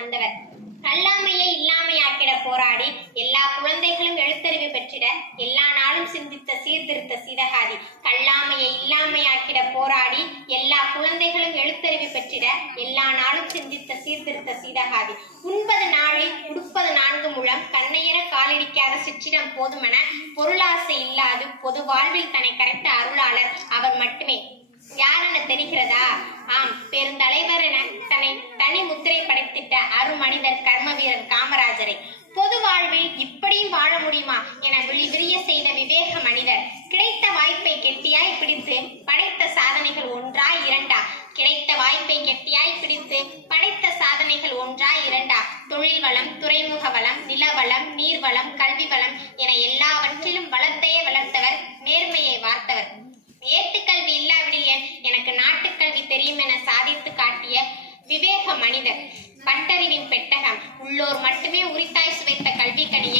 வந்தவர். கல்லாமையை இல்லாமையாக்கிட போராடி எல்லா குழந்தைகளும் எழுத்தறிவு பெற்றிட எல்லா நாளும் சிந்தித்த சீர்திருத்த சீதகாதி. கல்லாமையை இல்லாமையாக்கிட போராடி எல்லா குழந்தைகளும் எழுத்தறிவு பெற்றிட எல்லா நாளும் சிந்தித்த சீர்திருத்த சீதகாதி. உண்பது நாளில் உடுப்பது 4 முழம் கண்ணையர காலிடிக்காத சிற்றிடம் போதுமென பொருளாசை இல்லாது பொது வாழ்வில் தன்னை கரைத்த அருளாளர் அவர் மட்டுமே. யாரென தெரிகிறதா? ஆம், பெருந்தலைவர் என தன்னை தனி முத்திரை படைத்திட்ட அருமனிதர் கர்ம வீரர் காமராஜரை. பொது வாழ்வில் இப்படியும் வாழ முடியுமா என விழிவிரிய செய்த விவேக மனிதர். கிடைத்த வாய்ப்பை கெட்டியாய் பிடித்து படைத்த சாதனைகள் ஒன்றா இரண்டா? கிடைத்த வாய்ப்பை கெட்டியாய் பிடித்து படைத்த சாதனைகள் ஒன்றா இரண்டா? தொழில் வளம், துறைமுக வளம், நிலவளம், நீர்வளம், கல்வி வளம் என எல்லாவற்றிலும் வளத்தையே வளர்த்தவர், நேர்மையை வார்த்தவர். ஏட்டுக்கல்வி இல்லாவிடில் எனக்கு நாட்டுக்கல்வி தெரியும் என சாதித்து காட்டிய விவேக மனிதர். பட்டறிவின் பெட்டகம் உள்ளோர் மட்டுமே உரித்தாய்